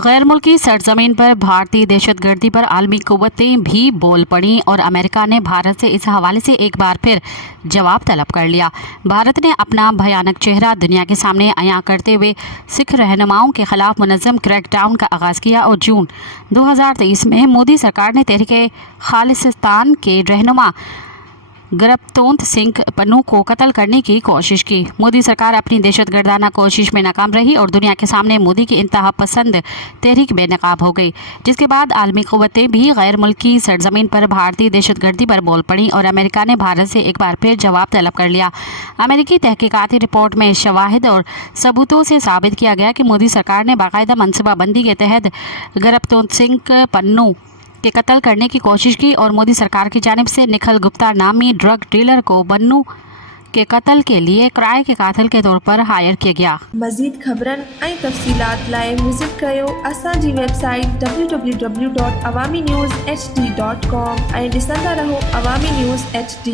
गैर मुल्की सरजमीन पर भारतीय दहशतगर्दी पर आलमी कुव्वतें भी बोल पड़ी और अमेरिका ने भारत से इस हवाले से एक बार फिर जवाब तलब कर लिया। भारत ने अपना भयानक चेहरा दुनिया के सामने अयां करते हुए सिख रहनुमाओं के खिलाफ मुनज़्ज़म क्रैकडाउन का आगाज़ किया और जून 2023 में मोदी सरकार ने तहरीक खालिस्तान के रहनुमा गुरबतोंत सिंह पन्नू को कत्ल करने की कोशिश की। मोदी सरकार अपनी दहशतगर्दाना कोशिश में नाकाम रही और दुनिया के सामने मोदी की इंतहा पसंद तहरीक बेनकाब हो गई, जिसके बाद आलमी क़ुव्वतें भी गैर मुल्की सरजमीन पर भारतीय दहशतगर्दी पर बोल पड़ी और अमेरिका ने भारत से एक बार फिर जवाब तलब कर लिया। अमेरिकी तहकीकाती रिपोर्ट में शवाहिद और सबूतों से साबित किया गया कि मोदी सरकार ने बाकायदा मनसूबाबंदी के तहत गुरबतोंत सिंह पन्नू के कत्ल करने की कोशिश की और मोदी सरकार की जानिब से निखिल गुप्ता नामी ड्रग डीलर को बन्नू के कत्ल के लिए किराए के कातिल के तौर पर हायर किया गया। मज़ीद ख़बरन ऐं तफ़सीलात लाइ विज़िट कयो असांजी वेबसाइट www.awamiNewsHD.com ऐं ॾिसंदा रहो अवामी न्यूज़ HD।